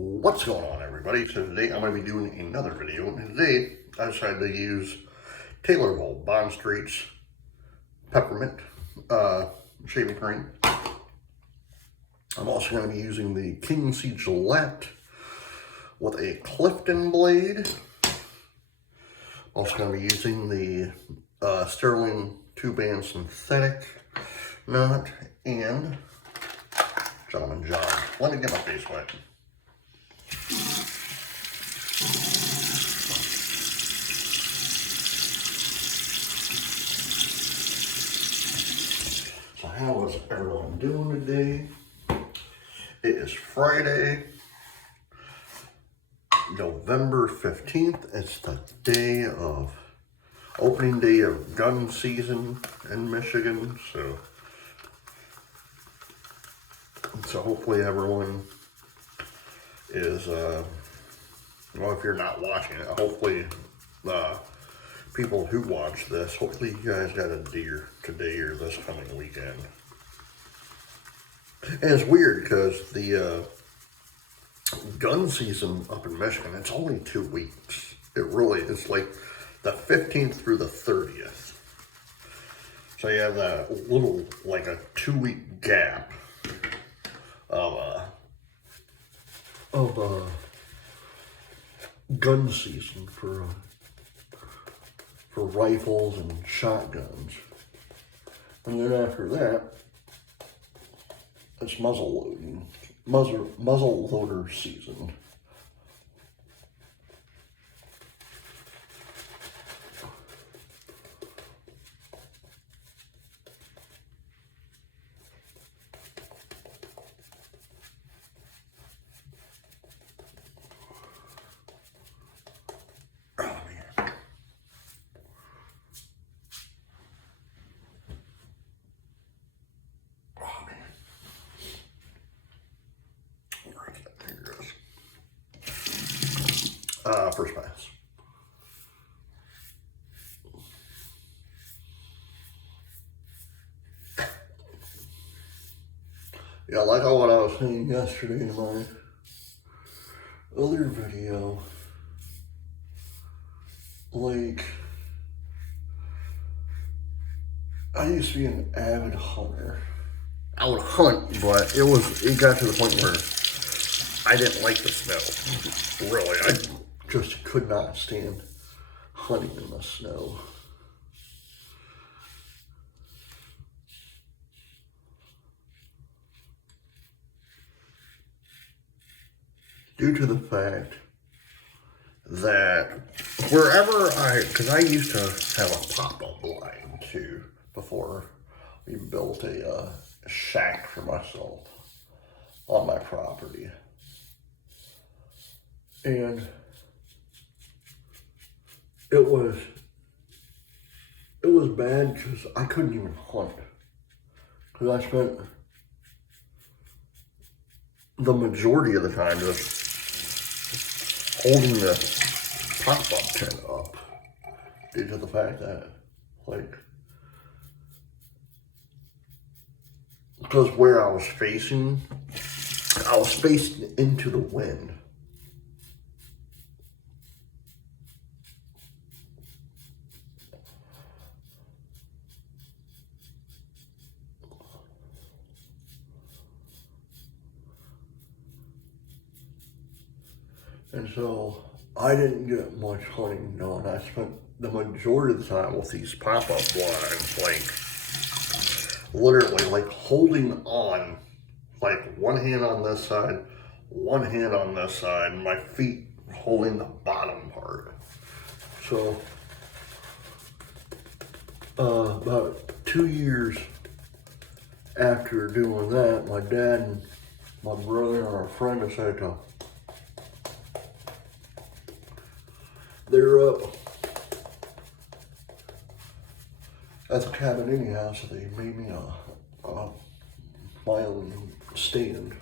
What's going on, everybody? So today I'm going to be doing another video, and today I decided to use Taylor Bond Street's Peppermint shaving cream. I'm also going to be using the King C Gillette with a Clifton blade. Also going to be using the Sterling 2-band synthetic knot and Gentleman John. Let me get my face wet. So how is everyone doing today? It is Friday, November 15th. It's the day of opening day of gun season in Michigan. So hopefully everyone is, well, if you're not watching it, hopefully people who watch this, hopefully you guys got a deer today or this coming weekend. And it's weird because the gun season up in Michigan, it's only 2 weeks. It really is, like the 15th through the 30th. So you have that little, like a 2-week gap of gun season for rifles and shotguns. And then after that, it's muzzle loader season. First pass. Yeah, like what I was saying yesterday in my other video, like, I used to be an avid hunter. I would hunt, but it got to the point where I didn't like the snow. Really, I just could not stand hunting in the snow. Due to the fact that because I used to have a pop-up blind too before we built a shack for myself on my property. And it was bad because I couldn't even hunt. Because I spent the majority of the time just holding the pop-up tent up due to the fact that, like, because where I was facing into the wind. And so I didn't get much hunting done. I spent the majority of the time with these pop-up blinds, like literally like holding on, like one hand on this side, one hand on this side, and my feet holding the bottom part. So about 2 years after doing that, my dad and my brother and our friend decided to, they're up at the cabin anyhow, so they made me my own stand.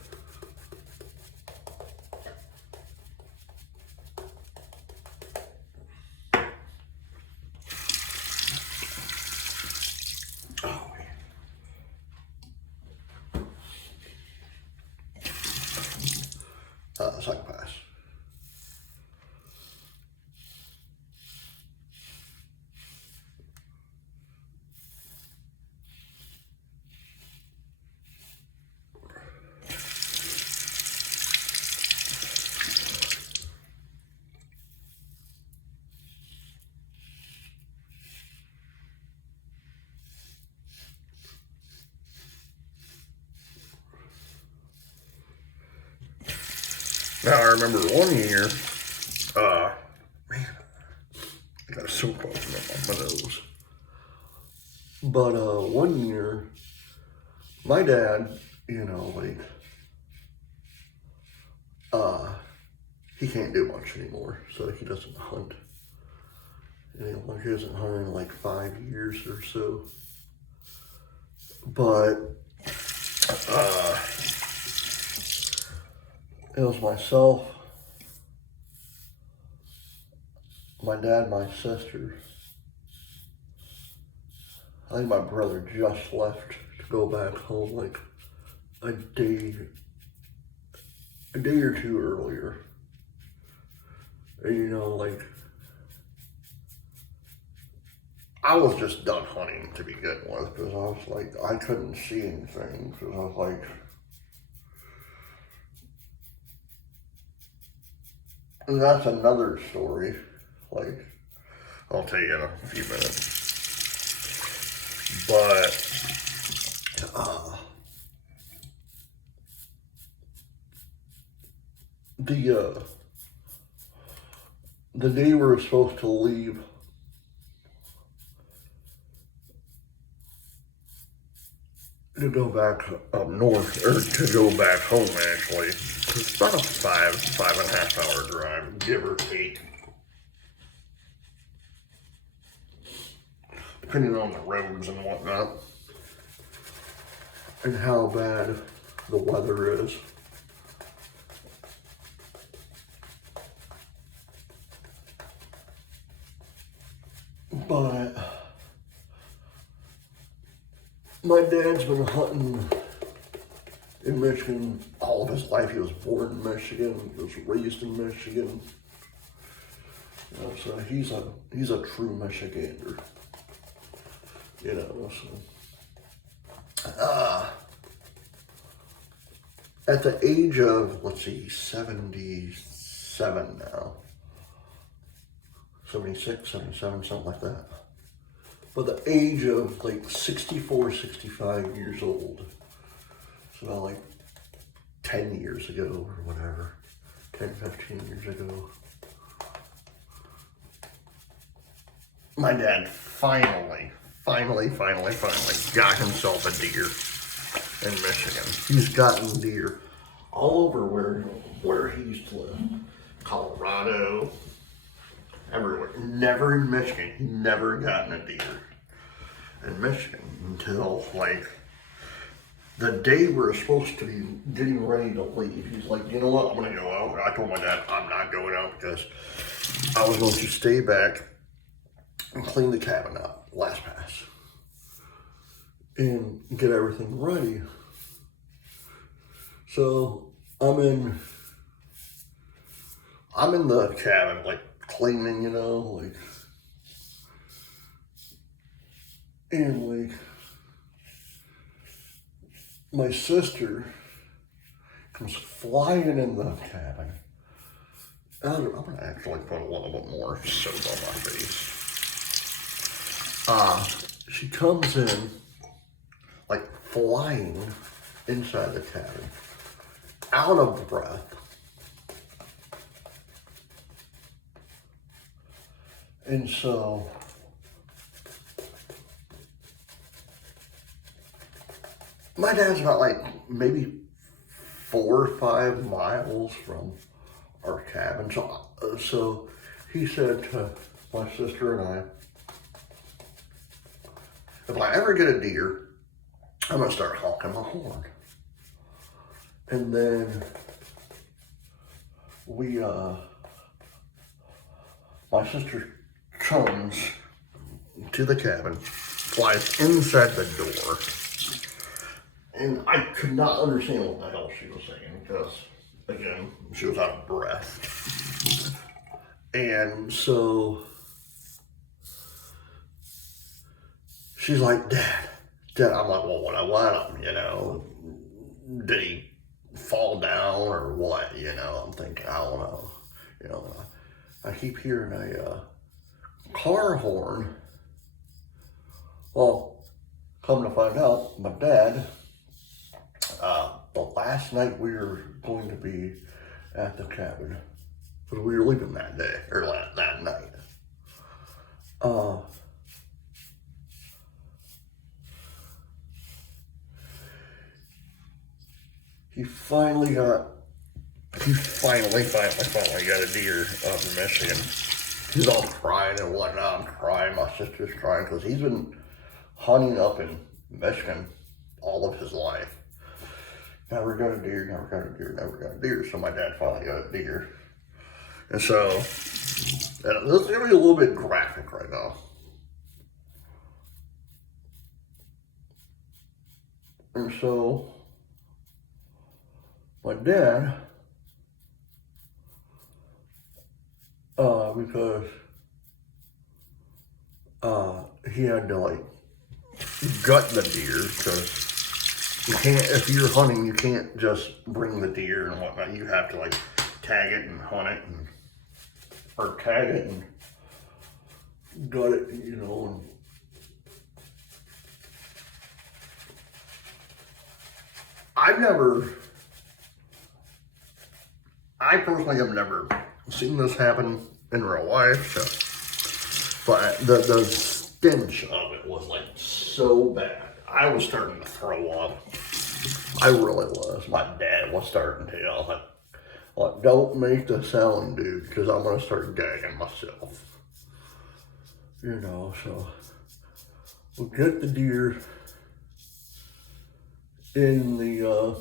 Psychopath. Now, I remember one year, man, I got a soap bubble on my nose. But one year, my dad, you know, like, he can't do much anymore, so he doesn't hunt. And he hasn't hunted in like 5 years or so. But it was myself, my dad, my sister. I think my brother just left to go back home like a day or two earlier. And you know, like, I was just done hunting to begin with because I was like, I couldn't see anything because I was like, and that's another story. Like, I'll tell you in a few minutes. But, the day we were supposed to leave, to go back up north, or to go back home actually, it's about a 5.5 hour drive, give or take. Depending on the roads and whatnot, and how bad the weather is. But my dad's been hunting in Michigan all of his life. He was born in Michigan, he was raised in Michigan. You know, so he's a true Michigander. You know, so at the age of, let's see, 77 now. 76, 77, something like that. But the age of like 64, 65 years old. So about like 10 years ago or whatever. 10, 15 years ago. My dad finally got himself a deer in Michigan. He's gotten deer all over where he used to live. Colorado, everywhere. Never in Michigan. He never gotten a deer in Michigan until like the day we're supposed to be getting ready to leave. He's like, you know what, I'm gonna go out. I told my dad I'm not going out because I was going to stay back and clean the cabin up, last pass, and get everything ready. So I'm in the cabin, like cleaning, you know, like, and like my sister comes flying in the cabin. I'm gonna actually put a little bit more soap on my face. She comes in like flying inside the cabin, out of breath. And so my dad's about like maybe 4 or 5 miles from our cabin. So he said to my sister and I, if I ever get a deer, I'm gonna start honking my horn. And then my sister comes to the cabin, flies inside the door, and I could not understand what the hell she was saying because, again, she was out of breath. And so she's like, Dad, I'm like, well, what I want him, you know? Did he fall down or what, you know? I'm thinking, I don't know. You know, I keep hearing a car horn. Well, come to find out, my dad, the last night we were going to be at the cabin. Because we were leaving that day, or that night. He finally got a deer up in Michigan. He's all crying and whatnot. I'm crying, my sister's crying, because he's been hunting up in Michigan all of his life. Never got a deer, never got a deer, never got a deer. So my dad finally got a deer. And so, this is going to be a little bit graphic right now. And so, my dad, because he had to like gut the deer, because you can't, if you're hunting, you can't just bring the deer and whatnot. You have to like tag it and hunt it, and, or tag it and gut it, you know. And I personally have never seen this happen in real life, so, but the stench of it was like so bad. I was starting to throw up. I really was. My dad was starting to yell, like, don't make the sound, dude, because I'm going to start gagging myself. You know, so we'll get the deer in the,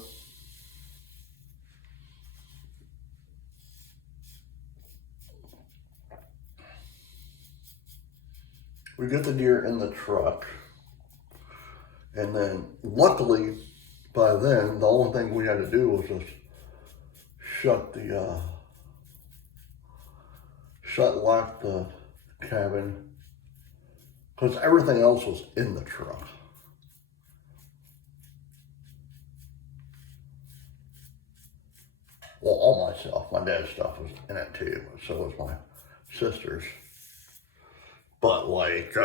we get the deer in the truck, and then luckily by then the only thing we had to do was just lock the cabin, because everything else was in the truck. Well, all my stuff, my dad's stuff was in it too, so was my sister's. But like,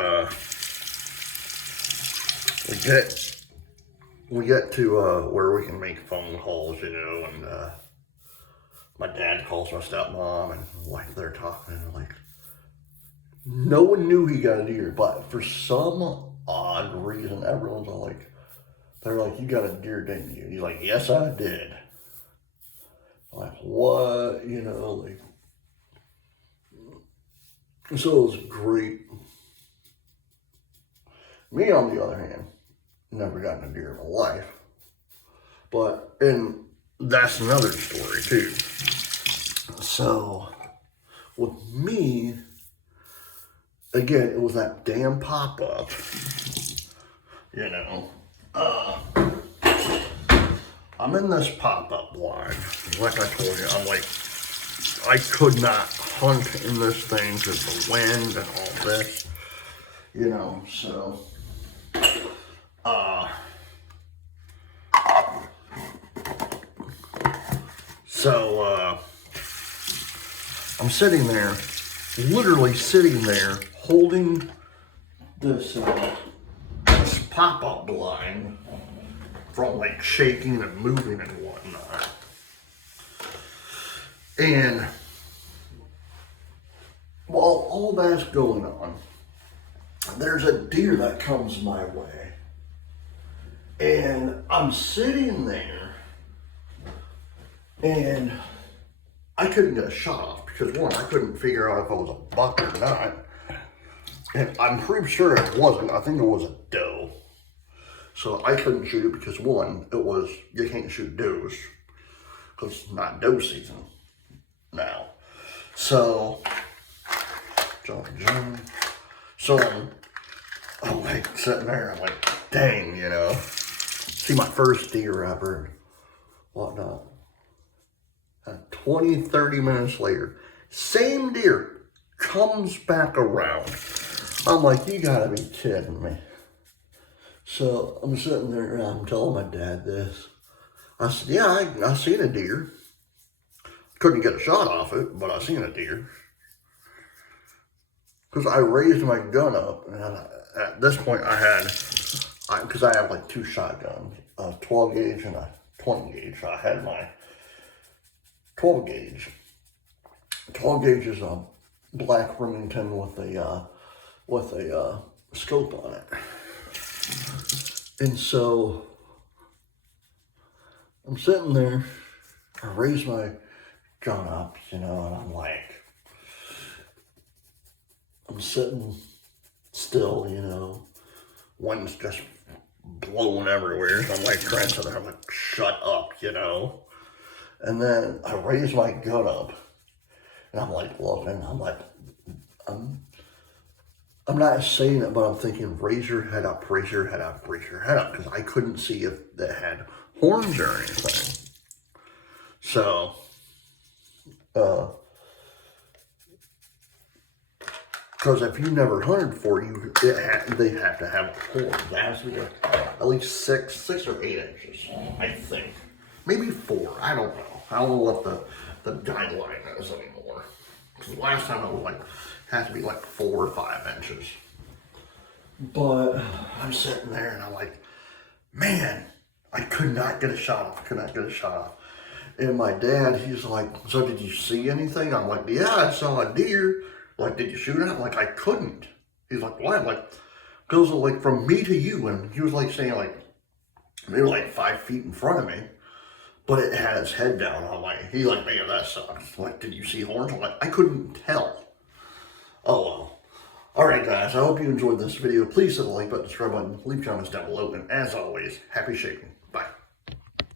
we get to where we can make phone calls, you know, and my dad calls my stepmom, and like they're talking, and like no one knew he got a deer, but for some odd reason, everyone's all like, they're like, you got a deer, didn't you? And he's like, yes, I did. Like, what? You know, like, so it was great. Me, on the other hand, never gotten a deer in my life. But, and that's another story too. So, with me, again, it was that damn pop-up, you know. I'm in this pop-up blind. Like I told you, I'm like, I could not hunt in this thing because the wind and all this, you know, so. I'm sitting there, literally sitting there, holding this pop-up blind from like shaking and moving and whatnot. And while all that's going on, there's a deer that comes my way. And I'm sitting there, and I couldn't get a shot off because, one, I couldn't figure out if it was a buck or not. And I'm pretty sure it wasn't. I think it was a doe. So I couldn't shoot it because, one, you can't shoot does because it's not doe season now. So, I'm like sitting there, I'm like, dang, you know. See my first deer ever and whatnot. 20, 30 minutes later, same deer comes back around. I'm like, you gotta be kidding me. So I'm sitting there and I'm telling my dad this. I said, yeah, I seen a deer. Couldn't get a shot off it, but I seen a deer. Because I raised my gun up, and at this point because I have like two shotguns, a 12 gauge and a 20 gauge. So I had my 12 gauge. 12 gauge is a black Remington with a scope on it. And so I'm sitting there, I raise my gun up, and I'm like, I'm sitting still, wind's just blowing everywhere. So I'm like trying to, I'm like, shut up, And then I raise my gun up, and I'm like looking, I'm like, I'm not saying it, but I'm thinking, raise your head up, raise your head up, raise your head up, because I couldn't see if it had horns or anything. So, because if you never hunted before, they have to have horns. It has to be at least 6 or 8 inches, I think. Maybe 4. I don't know. I don't know what the guideline is anymore. Because last time it was like, has to be like 4 or 5 inches. But I'm sitting there and I'm like, man, I could not get a shot off. And my dad, he's like, so did you see anything? I'm like, yeah, I saw a deer. Like, did you shoot it? I'm like, I couldn't. He's like, why? I'm like, goes like from me to you. And he was like saying like, maybe like 5 feet in front of me. But it had its head down. I'm like, he's like, man, that sucks. Like, did you see horns? I'm like, I couldn't tell. Oh well. Alright guys, I hope you enjoyed this video. Please hit the like button, subscribe button, leave comments down below, and as always, happy shooting. Bye.